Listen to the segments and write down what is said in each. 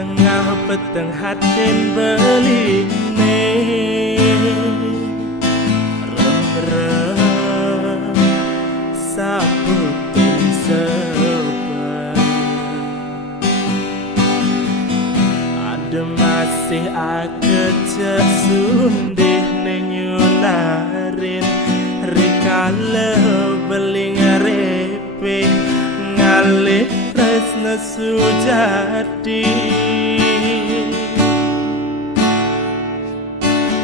tengah peteng hatin beline rem-rem sapu sepan ada masih akecek sundih nenyunarin rikale beling repe ngalih tresna sujati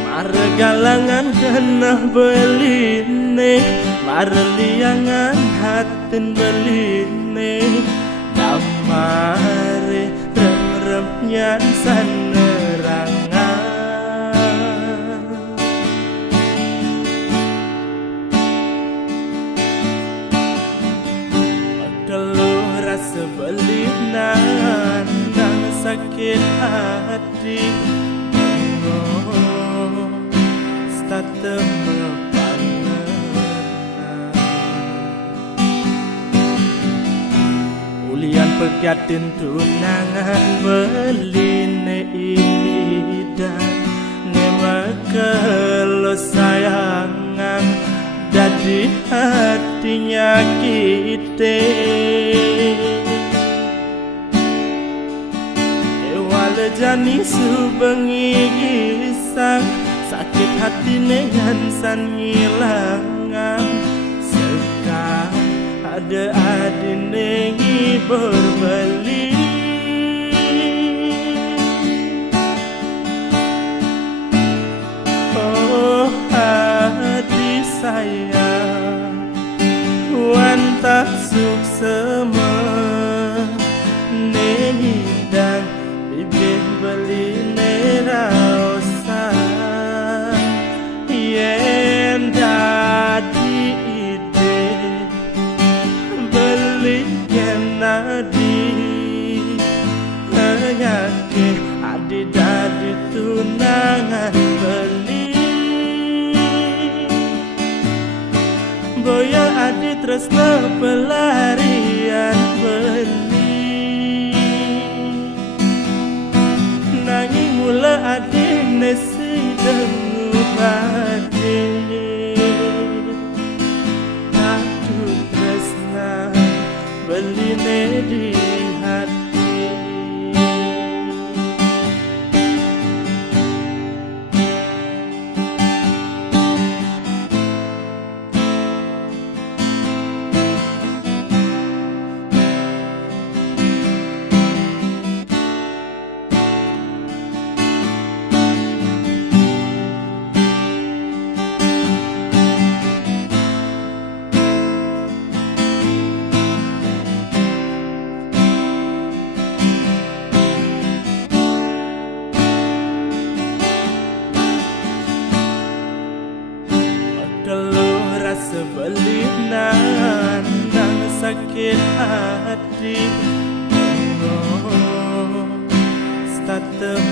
margalangan genah beline marliangan hatin beline damare rem-rem nyan sanerangan sebelinan dan sakit hati statem ulian pegatin tunangan beline idan ngemakelo sayangan jadi hatinya kita jani subengi gisang sakit hati dengan san ngilangan sekar ada adinengi berbeli oh hati saya wantak suksema dan beline rasa yen dadi ide beli kenadi ngake adi dadi tunangan beli boya adi tresna pelarian beli mula adine sidang ubade aku tresna beline di hati sebelinan dan sakit hati statem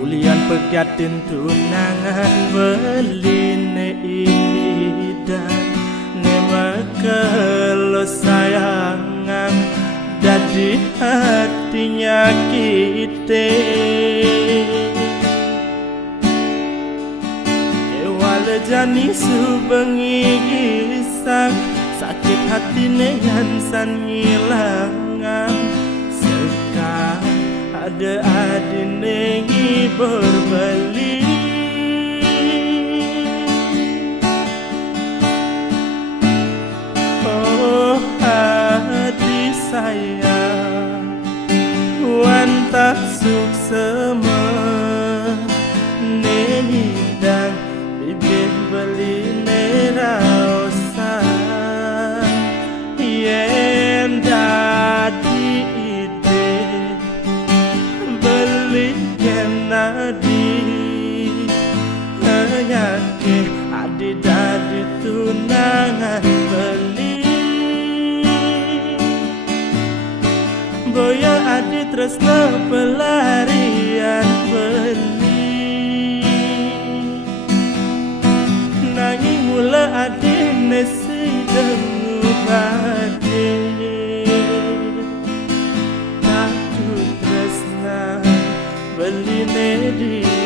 ulian pegatin tunangan beline idan ngemakelo sayangan jadi hatinya kita jani subengi gisang sakit hati dengan san ngilangan sekar ada adinengi berbeli oh hati saya wantak suksema nenidang beline rasa yen dadi ide beli kenadi ngake adi dadi tunangan beli boya adi tresna pelarian beli mula adine sidang ngade aku tresna beline di